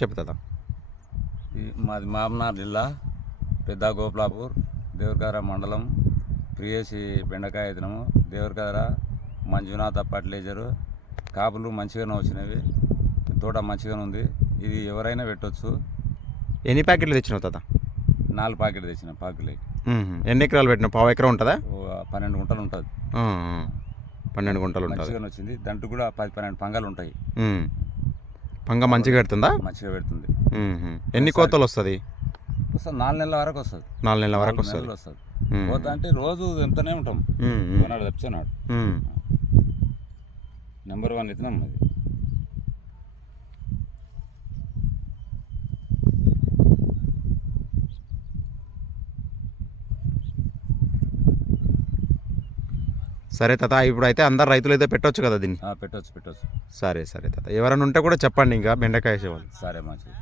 చెప్తా. మాది మామనార్ జిల్లా పెద్ద గోపులాపూర్ దేవరకర మండలం ప్రియేసి బెండకాయ విత్తనము దేవరకర మంజునాథ ఫర్టిలైజరు కాపులు మంచిగానే వచ్చినవి, తోట మంచిగానే ఉంది. ఇది ఎవరైనా పెట్టవచ్చు. ఎన్ని ప్యాకెట్లు తెచ్చినావు తాత? 4 ప్యాకెట్లు తెచ్చిన పాకులకి. ఎన్ని ఎకరాలు పెట్టినావు? పావు ఎకరం ఉంటుందా? 12 గుంటలు ఉంటుంది. 12 గుంటలు ఉంటుంది. మంచిగానే వచ్చింది. దాంట్లో కూడా 10-12 పంగాలు ఉంటాయి. పంగ మంచిగా పెడుతుందా? మంచిగా పెడుతుంది. ఎన్ని కోతలు వస్తుంది? 4 నెలల వరకు వస్తుంది. 4 నెలల వరకు వస్తుంది. కోత అంటే రోజు ఎంతనే ఉంటాం. కొనాడు తెచ్చున్నాడు. నెంబర్ 1 విత్తనం అది. సరే తాత, ఇప్పుడు అయితే అందరు రైతులు అయితే పెట్టవచ్చు కదా దీన్ని? పెట్టవచ్చు. సరే తాత, ఎవరైనా ఉంటే కూడా చెప్పండి ఇంకా బెండకాయ వేసేవాళ్ళు. సరే మంచిది.